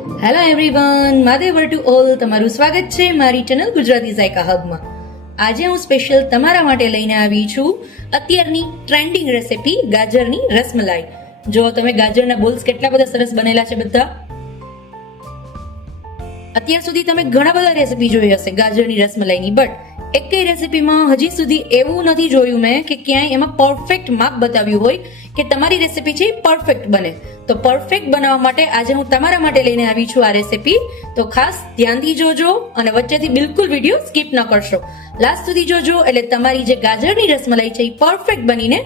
Hello everyone, માધેવર to all તમારું સ્વાગત છે મારી ચેનલ ગુજરાતી ઝાયકા હબમાં. આજે હું સ્પેશિયલ તમારા માટે લઈને આવી છું અત્યારની ટ્રેન્ડિંગ રેસિપી ગાજરની રસમલાઈ. જો તમે ગાજરના બોલ્સ કેટલા બધા સરસ બનેલા છે બધા. અત્યાર સુધી તમે ઘણા બધા રેસિપી જોઈ હશે ગાજરની રસમલાઈની, બટ એકેય રેસિપીમાં હજી સુધી એવું નથી જોયું મેં કે ક્યાંય એમાં પરફેક્ટ માપ બતાવ્યું હોય કે તમારી રેસિપી છે પરફેક્ટ બને. તો પરફેક્ટ બનાવવા માટે આજે હું તમારા માટે લઈને આવી છું આ રેસિપી. તો ખાસ ધ્યાનથી જોજો અને વચ્ચેથી બિલકુલ વિડીયો સ્કીપ ન કરશો. લાસ્ટ સુધી જોજો એટલે તમારી જે ગાજરની રસમલાઈ છે એ પરફેક્ટ બનીને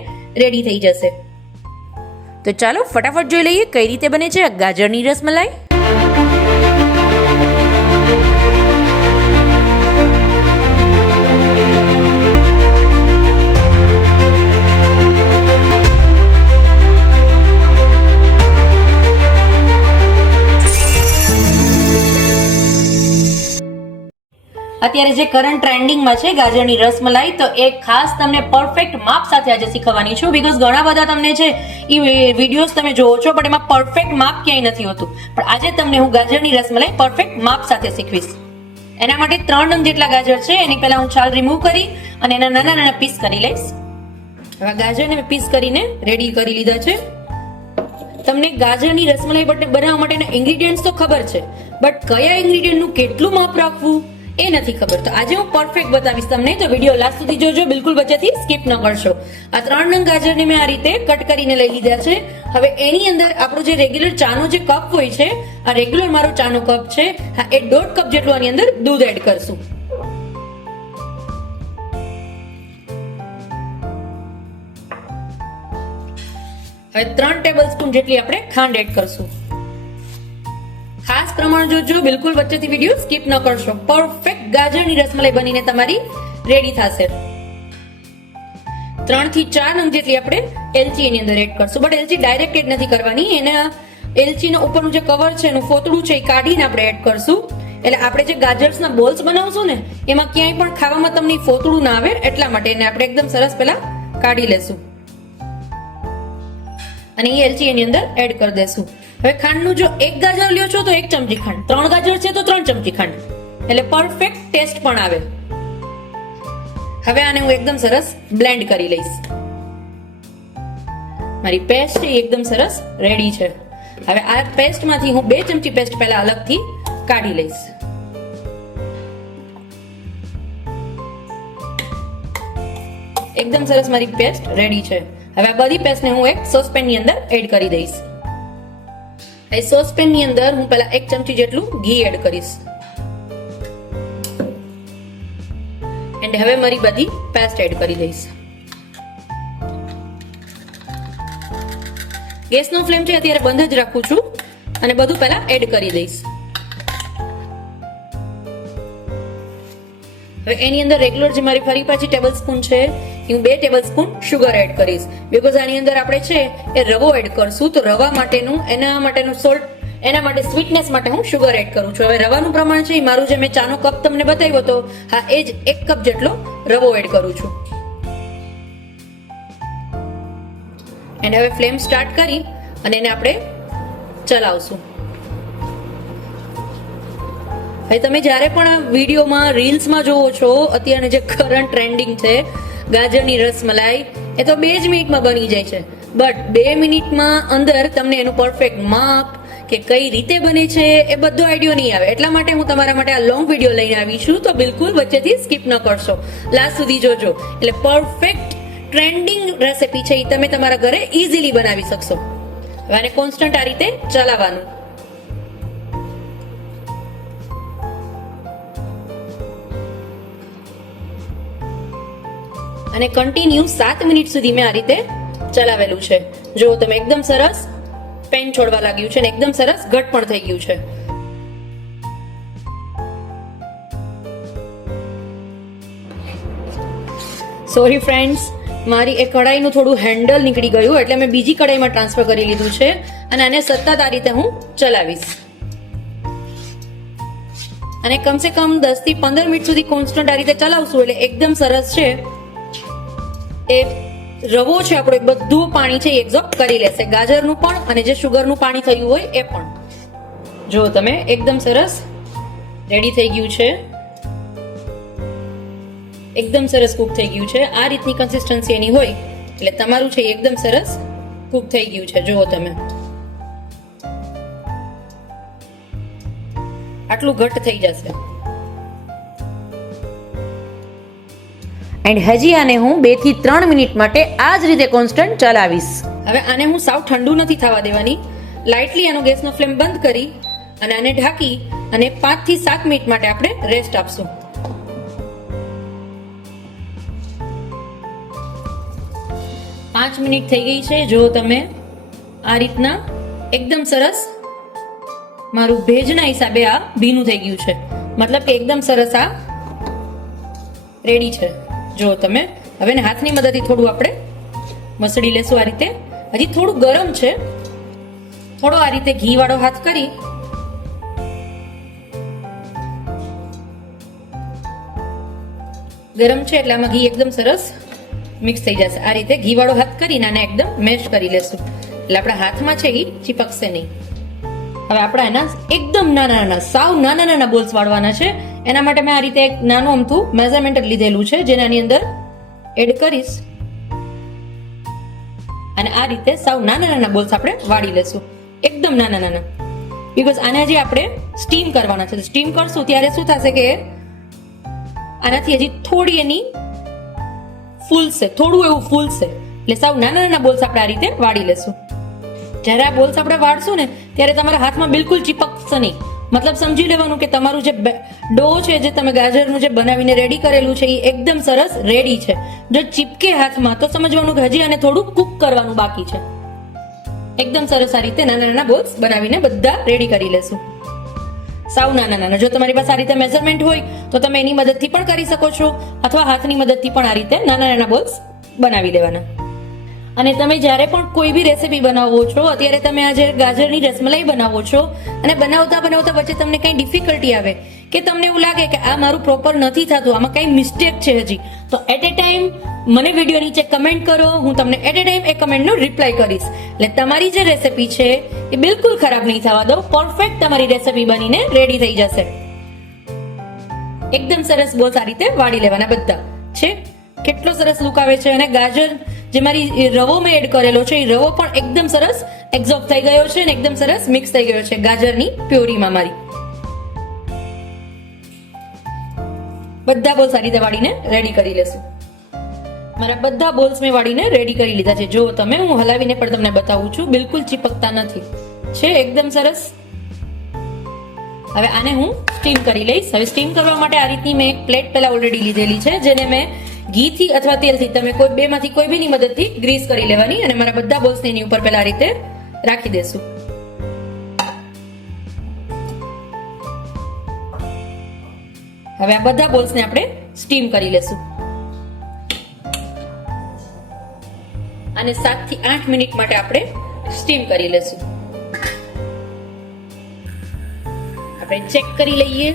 રેડી થઈ જશે. તો ચાલો ફટાફટ જોઈ લઈએ કઈ રીતે બને છે આ ગાજરની રસમલાઈ. અત્યારે જે કરંટ ટ્રેન્ડિંગમાં છે ગાજરની રસમલાઈ, તો એ ખાસ તમને પરફેક્ટ માપ સાથે આજે શીખવવાની છું. બીકોઝ ઘણા બધા તમને છે એ વિડીયોઝ તમે જોવો છો પણ એમાં પરફેક્ટ માપ ક્યાંય નથી હોતું. પણ આજે તમને હું ગાજરની રસમલાઈ પરફેક્ટ માપ સાથે શીખવીશ. એના માટે 3 નંગ જેટલા ગાજર છે એની પહેલા હું છાલ રિમૂવ કરી અને એના નાના નાના પીસ કરી લઈશ. હવે ગાજરને મેં પીસ કરીને રેડી કરી લીધા છે. તમને ગાજરની રસમલાઈ બનાવવા માટેના ઇન્ગ્રીડિયન્ટ્સ તો ખબર છે, બટ કયા ઇન્ગ્રીડિયન્ટનું કેટલું માપ રાખવું એ નથી ખબર. તો આજે હું પરફેક્ટ બતાવીશ તમને, તો વિડીયો લાસ્ટ સુધી જોજો, બિલકુલ વચ્ચેથી સ્કીપ ન કરશો. આ 3 નંગ ગાજરને મેં આ રીતે કટ કરીને લઈ લીધા છે. હવે એની અંદર આપણો જે રેગ્યુલર ચાનો જે કપ હોય છે, આ રેગ્યુલર મારો ચાનો કપ છે, હા એ 1.5 કપ જેટલું આની અંદર દૂધ એડ કરશું. હવે 3 ટેબલ સ્પૂન જેટલી આપણે ખાંડ એડ કરશું. ખાસ પ્રમાણ જોજો, બિલકુલ વચ્ચેથી વિડીયો સ્કીપ ન કરશો. પરફેક્ટ ગાજરની રસમલાઈ બનીને તમારી રેડી થશે. 3 થી 4 નંગ જેટલી આપણે એલચી એની અંદર એડ કરશું. બટ એલચી ડાયરેક્ટ એડ નથી કરવાની, એના એલચીનો ઉપરનું જે કવર છે એનું ફોતળું છે એ કાઢીને આપણે એડ કરશું. એટલે આપણે જે ગાજર્સના બોલ્સ બનાવશું ને એમાં ક્યાંય પણ ખાવામાં તમને ફોતળું ના આવે એટલા માટે એને આપણે એકદમ સરસ પહેલા કાઢી લેશું અને એ એલચી એની અંદર એડ કરી દેશું. હવે ખાંડનું જો 1 ગાજર લ્યો છો તો 1 ચમચી ખાંડ, 3 ગાજર છે તો 3 ચમચી ખાંડ, એટલે પરફેક્ટ ટેસ્ટ પણ આવે. હવે આને હું એકદમ સરસ બ્લેન્ડ કરી લઈશ. મારી પેસ્ટ છે એકદમ સરસ રેડી છે. હવે આ પેસ્ટમાંથી હું 2 ચમચી પેસ્ટ પહેલા અલગથી કાઢી લઈશ. એકદમ સરસ મારી પેસ્ટ રેડી છે. હવે આ બધી પેસ્ટને હું એક સોસપેનની અંદર એડ કરી દઈશ. એ સોસપેનની અંદર હું પહેલા 1 ચમચી જેટલું ઘી એડ કરીશ. એન્ડ હવે મારી બધી પેસ્ટ એડ કરી દઈશ. ગેસનો ફ્લેમ છે અત્યારે બંધ જ રાખું છું અને બધું પહેલા એડ કરી દઈશ. હવે એની અંદર રેગ્યુલર જે મારી ફરી પાછી ટેબલ સ્પૂન છે હું 2 ટેબલ સ્પૂન શુગર એડ કરીશ. બીકોઝ આની અંદર આપણે છે એ રવો એડ કરશું, તો રવા માટેનું એના માટેનું સોલ્ટ, એના માટે સ્વીટનેસ માટે હું શુગર એડ કરું છું. હવે રવાનું પ્રમાણ છે મારું જે મેં ચાનો કપ તમને બતાવ્યો હતો, હા એ જ 1 કપ જેટલો રવો એડ કરું છું. અને હવે ફ્લેમ સ્ટાર્ટ કરી અને એને આપણે ચલાવશું. હવે તમે જ્યારે પણ આ વિડીયોમાં રીલ્સમાં જોવો છો અત્યારે જે કરંટ ટ્રેન્ડિંગ છે ગાજરની રસમલાઈ, એ તો 2 જ મિનિટમાં બની જાય છે. બટ 2 મિનિટમાં અંદર તમને એનું પરફેક્ટ માપ કે કઈ રીતે બને છે એ બધો આઈડિયો નહીં આવે. એટલા માટે હું તમારા માટે આ લોંગ વિડીયો લઈને આવી છું, તો બિલકુલ વચ્ચેથી સ્કીપ ન કરશો, લાસ્ટ સુધી જોજો. એટલે પરફેક્ટ ટ્રેન્ડિંગ રેસિપી છે એ તમે તમારા ઘરે ઇઝીલી બનાવી શકશો. હવે આને કોન્સ્ટન્ટ આ રીતે ચલાવવાનું. અને કન્ટિન્યુ 7 મિનિટ સુધી મેં આ રીતે ચલાવેલું છે. જો તમે એકદમ સરસ પેન છોડવા લાગ્યું છે અને એકદમ સરસ ઘટ પણ થઈ ગયું છે. સોરી ફ્રેન્ડ્સ, મારી એક કઢાઈનું થોડું હેન્ડલ નીકળી ગયું એટલે મેં બીજી કઢાઈમાં ટ્રાન્સફર કરી લીધું છે અને આને સતત આ રીતે હું ચલાવીશ. અને કમસે કમ 10 થી 15 મિનિટ સુધી કોન્સ્ટન્ટ આ રીતે ચલાવશું એટલે એકદમ સરસ છે એ રવો છે આપણો, બધું પાણી છે એબ્ઝોર્બ કરી લેશે, ગાજરનું પણ અને જે શુગરનું પાણી થયું હોય એ પણ. જો તમે એકદમ સરસ રેડી થઈ ગયું છે, એકદમ સરસ કૂક થઈ ગયું છે. આ રીતની કન્સિસ્ટન્સી એની હોય એટલે તમારું છે એકદમ સરસ કૂક થઈ ગયું છે. જુઓ તમે આટલું ઘટ થઈ જશે. એન્ડ હજી આને હું 2 થી 3 મિનિટ માટે આ જ રીતે કોન્સ્ટન્ટ ચલાવીશ. હવે આને હું સાવ ઠંડુ નથી થવા દેવાની. લાઇટલી આનો ગેસનો ફ્લેમ બંધ કરી અને આને ઢાંકી અને 5 થી 7 મિનિટ માટે આપણે રેસ્ટ આપશું. 5 મિનિટ થઈ ગઈ છે. જો તમે આ રીતના એકદમ સરસ મારું ભેજના હિસાબે આ ભીનું થઈ ગયું છે, મતલબ કે એકદમ સરસ આ રેડી છે. જો તમે હવે હાથની મદદથી થોડું આપણે મસળી લેશું. આ રીતે હજી થોડું ગરમ છે, થોડો આ રીતે ઘી વાળો હાથ કરી ગરમ છે એટલે આમાં ઘી એકદમ સરસ મિક્સ થઈ જશે. આ રીતે ઘી વાળો હાથ કરીને આને એકદમ મેશ કરી લેશું એટલે આપણા હાથમાં છે એ ચીપકશે નહીં. હવે આપણે એના એકદમ નાના નાના સાવ નાના નાના બોલ્સ વાળવાના છે. એના માટે મેં આ રીતે એક નાનું અમથું મેઝરમેન્ટ લીધેલું છે, જેને આની અંદર એડ કરીશ અને આ રીતે સાવ નાના નાના બોલ્સ આપણે વાળી લેશું, એકદમ નાના નાના. બીકોઝ આને હજી આપણે સ્ટીમ કરવાના છે. સ્ટીમ કરશું ત્યારે શું થશે કે આનાથી હજી થોડી એની ફૂલશે, થોડું એવું ફૂલશે. એટલે સાવ નાના નાના બોલ્સ આપણે આ રીતે વાળી લેશું. જ્યારે આ બોલ્સ આપણે વાળશું ને ત્યારે તમારા હાથમાં બિલકુલ ચીપકશે નહીં. મતલબ સમજી લેવાનું કે તમારું જે ડો છે, જે તમે ગાજરનું જે બનાવીને રેડી કરેલું છે, એ એકદમ સરસ રેડી છે. જો ચીપકે હાથમાં તો સમજવાનું કે હજી આને થોડું કુક કરવાનું બાકી છે. એકદમ સરસ આ રીતે નાના નાના બોલ્સ બનાવીને બધા રેડી કરી લેશું, સાવ નાના નાના. જો તમારી પાસે આ રીતે મેઝરમેન્ટ હોય તો તમે એની મદદથી પણ કરી શકો છો, અથવા હાથની મદદથી પણ આ રીતે નાના નાના બોલ્સ બનાવી લેવાના. અને તમે જ્યારે પણ કોઈ બી રેસીપી બનાવો છો, અત્યારે તમે આજે ગાજરની રસમલાઈ બનાવો છો અને બનાવતા બનાવતા વચ્ચે તમને કંઈ ડિફિકલ્ટી આવે કે તમને એવું લાગે કે આ મારું પ્રોપર નથી થતું, આમાં કંઈ મિસ્ટેક છે હજી, તો એટ એ ટાઈમ મને વિડીયો નીચે કમેન્ટ કરો. હું તમને એટ એ ટાઈમ એ કમેન્ટનો રિપ્લાય કરીશ. એટલે તમારી જે રેસીપી છે એ બિલકુલ ખરાબ નહીં થવા દો. પરફેક્ટ તમારી રેસીપી બનીને રેડી થઈ જશે. એકદમ સરસ બોલ્સ આ રીતે વાળી લેવાના બધા છે. કેટલો સરસ લુક આવે છે. અને ગાજર જે મારી રવો મેં એડ કરેલો છે, એ રવો પણ એકદમ સરસ એબ્ઝોર્બ થઈ ગયો છે અને એકદમ સરસ મિક્સ થઈ ગયો છે ગાજરની પ્યોરીમાં મારી. બધા બોલ્સ આ રીતે વાળીને રેડી કરી લેશું. મારા બધા બોલ્સ મેં વાળીને રેડી કરી લીધા છે. જો તમે, હું હલાવીને પણ તમને બતાવું છું, બિલકુલ ચીપકતા નથી, છે એકદમ સરસ. હવે આને હું સ્ટીમ કરી લઈશ. હવે સ્ટીમ કરવા માટે આ રીતની મેં એક પ્લેટ પહેલા ઓલરેડી લીધેલી છે, જેને મેં ઘીથી અથવા તેલથી, તમે કોઈ બેમાંથી કોઈ બીની મદદથી ગ્રીસ કરી લેવાની. અને મારા બધા બોલ્સને એની ઉપર પહેલા આ રીતે રાખી દેશું. હવે આ બધા બોલ્સને આપણે સ્ટીમ કરી લેશું અને 7 થી 8 મિનિટ માટે આપણે સ્ટીમ કરી લેશું. આપણે ચેક કરી લઈએ.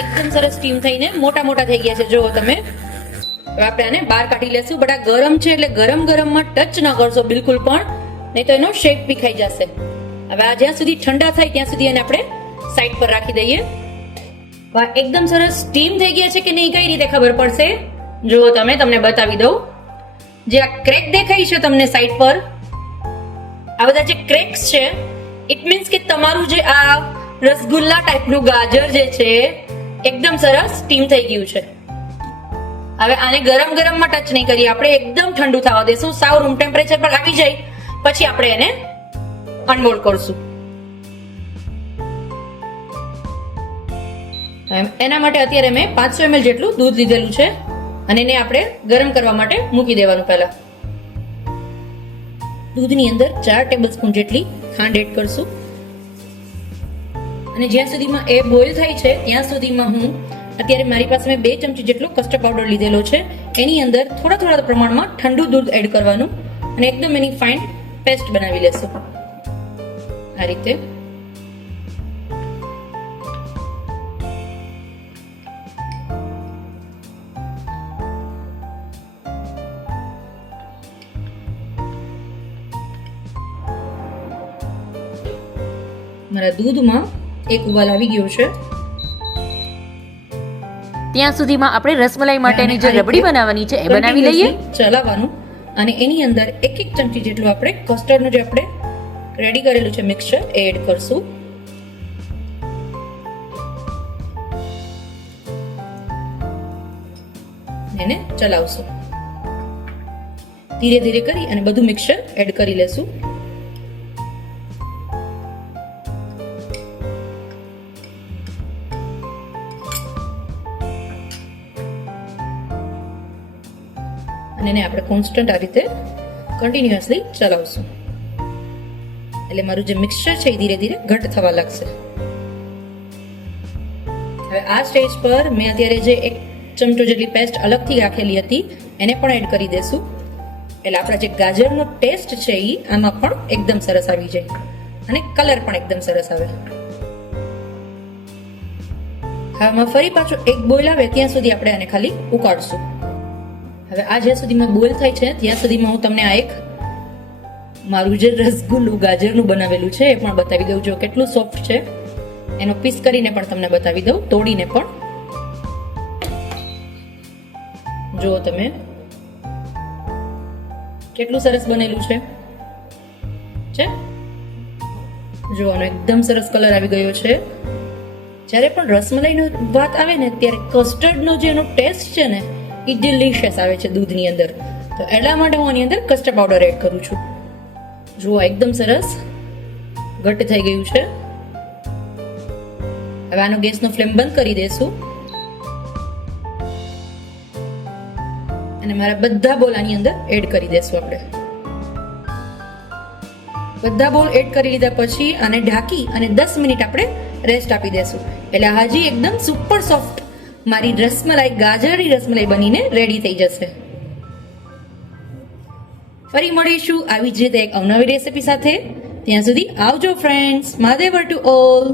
એકદમ સરસ સ્ટીમ થઈને મોટા મોટા થઈ ગયા છે. જુઓ તમે. હવે આપણે આને બહાર કાઢી લેશું. બટ આ ગરમ છે એટલે ગરમ ગરમમાં ટચ ન કરશો બિલકુલ પણ, નહીં તો એનો શેપ બી ખાઈ જશે. હવે આ જ્યાં સુધી ઠંડા થાય ત્યાં સુધી એને આપણે સાઈડ પર રાખી દઈએ. એકદમ સરસ સ્ટીમ થઈ ગયા છે કે નહીં, કઈ રીતે ખબર પડશે? જુઓ તમે, તમને બતાવી દઉં. જે આ ક્રેક દેખાય છે તમને સાઈડ પર, આ બધા જે ક્રેક્સ છે, ઇટ મીન્સ કે તમારું જે આ રસગુલ્લા ટાઈપનું ગાજર જે છે એકદમ સરસ સ્ટીમ થઈ ગયું છે. હવે આને ગરમ ગરમમાં ટચ નહીં કરીએ આપણે, એકદમ ઠંડુ થવા દેશું. સાવ રૂમ ટેમ્પરેચર પર આવી જાય પછી આપણે એને અનમોલ્ડ કરશું. એના માટે અત્યારે મેં 500 ml જેટલું દૂધ લીધેલું છે અને એને આપણે ગરમ કરવા માટે મૂકી દેવાનું. પહેલા દૂધની અંદર 4 ટેબલસ્પૂન જેટલી ખાંડ એડ કરશું અને જ્યાં સુધીમાં એ બોઇલ થાય છે ત્યાં સુધીમાં હું અત્યારે મારી પાસે મેં 2 ચમચી જેટલો કસ્ટર્ડ પાવડર લીધેલો છે. એની અંદર થોડા થોડા પ્રમાણમાં ઠંડુ દૂધ એડ કરવાનું અને એકદમ એની ફાઇન પેસ્ટ બનાવી લેશું આ રીતે. મારા દૂધમાં એક ઉબાલ આવી ગયો છે. ત્યાં સુધીમાં આપણે રસમલાઈ માટેની જે રબડી બનાવવાની છે એ બનાવી લઈએ. ચલાવવાનું અને એની અંદર એક ચમચી જેટલું આપણે કસ્ટર્ડનું જે આપણે રેડી કરેલું છે મિક્સચર એ એડ કરશું. એને ચલાવશું. ધીરે ધીરે કરી અને બધું મિક્સચર એડ કરી લેશું. અને એને આપણે કોન્સ્ટન્ટ આ રીતે કન્ટિન્યુઅસલી ચલાવશું. એટલે મારું જે મિક્સચર છે એ ધીરે ધીરે ઘટ થવા લાગશે. હવે આ સ્ટેજ પર મેં અત્યારે જે એક ચમચો જેટલી પેસ્ટ અલગથી રાખેલી હતી એને પણ એડ કરી દેશું. એટલે આપણા જે ગાજરનો ટેસ્ટ છે એ આમાં પણ એકદમ સરસ આવી જાય અને કલર પણ એકદમ સરસ આવે. હવે આમાં ફરી પાછો એક બોઇલ આવે ત્યાં સુધી આપણે આને ખાલી ઉકાળશું. હવે આ જ્યાં સુધીમાં બોઇલ થાય છે ત્યાં સુધીમાં હું તમને આ એક મારું જે રસગુલ્લું ગાજરનું બનાવેલું છે એ પણ બતાવી દઉં. જો કેટલું સોફ્ટ છે એનો પીસ કરીને પણ તમને બતાવી દઉં, તોડીને પણ. જુઓ તમે કેટલું સરસ બનેલું છે. જોવાનો એકદમ સરસ કલર આવી ગયો છે. જ્યારે પણ રસમલાઈની વાત આવે ને ત્યારે કસ્ટર્ડનો જે એનો ટેસ્ટ છે ને એ ડિલિશિયસ આવે છે દૂધની અંદર. તો એટલા માટે હું આની અંદર કસ્ટર્ડ પાવડર એડ કરું છું. જુઓ એકદમ સરસ ઘટ થઈ ગયું છે. હવે આનો ગેસનો ફ્લેમ બંધ કરી દેશું અને મારા બધા બોલ આની અંદર એડ કરી દેશું. આપણે બધા બોલ એડ કરી લીધા પછી આને ઢાંકી અને 10 મિનિટ આપણે રેસ્ટ આપી દેશું. એટલે હાજી એકદમ સુપર સોફ્ટ મારી રસમલાઈ ગાજરની રસમલાઈ બનીને રેડી થઈ જશે. ફરી મળીશું આવી જ રીતે એક અવનવી રેસીપી સાથે. ત્યાં સુધી આવજો ફ્રેન્ડ્સ. મહાદેવર to all.